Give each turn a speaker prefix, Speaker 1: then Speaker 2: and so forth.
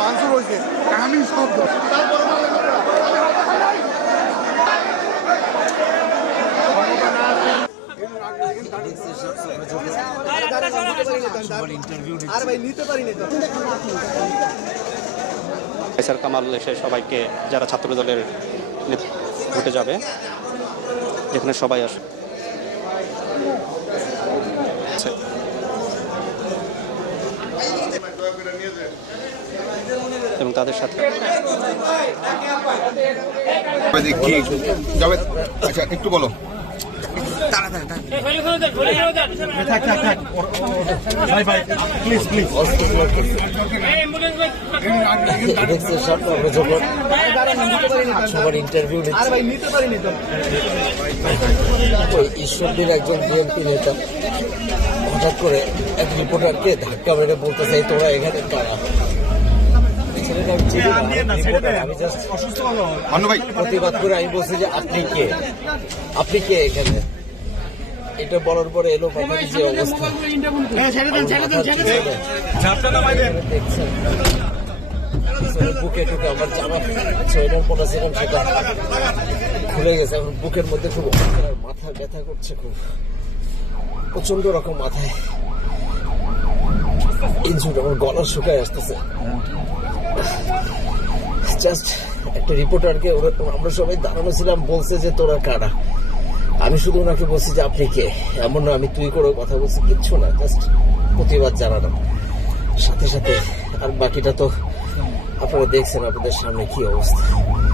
Speaker 1: ভাঙচুর হয়েছে আমি শব্দ
Speaker 2: কামাল এসে সবাইকে যারা ছাত্র দলের নেত- ভোটে যাবে যেখানে সবাই আসে। এবং তাদের সাথে।
Speaker 1: আচ্ছা একটু বলো।
Speaker 3: সবার ইন্টারভিউ
Speaker 4: আর ভাই নিতে পারিনি তো।
Speaker 3: ওই ঈশ্বরদীর একজন বিএনপি নেতা হঠাৎ করে এক রিপোর্টারকে ধাক্কা মেরে বলতে চাই তোরা এখানে কারা? প্রতিবাদ করে আমি বলছি যে আপনি কে? আপনি কে এখানে? এটা বলার পরে এলো যে অবস্থা। দেখছেন বুকে টুকে আমার জামা সোয়েটার পরা ছিলাম সেটা খুলে গেছে। এখন বুকের মধ্যে খুব মাথা ব্যথা করছে খুব। প্রচণ্ড রকম মাথায়। ইনজুর আমার গলা শুকায় আসতেছে। জাস্ট একটা রিপোর্টারকে ওরা- আমরা সবাই দাঁড়ানো ছিলাম, বলছে যে তোরা কারা? আমি শুধু ওনাকে বলছি যে আপনি কে? এমন না আমি তুই করে কথা বলছি, কিচ্ছু না জাস্ট প্রতিবাদ জানালাম। সাথে সাথে আর বাকিটা তো আপনারা দেখছেন, আপনাদের সামনে কি অবস্থা?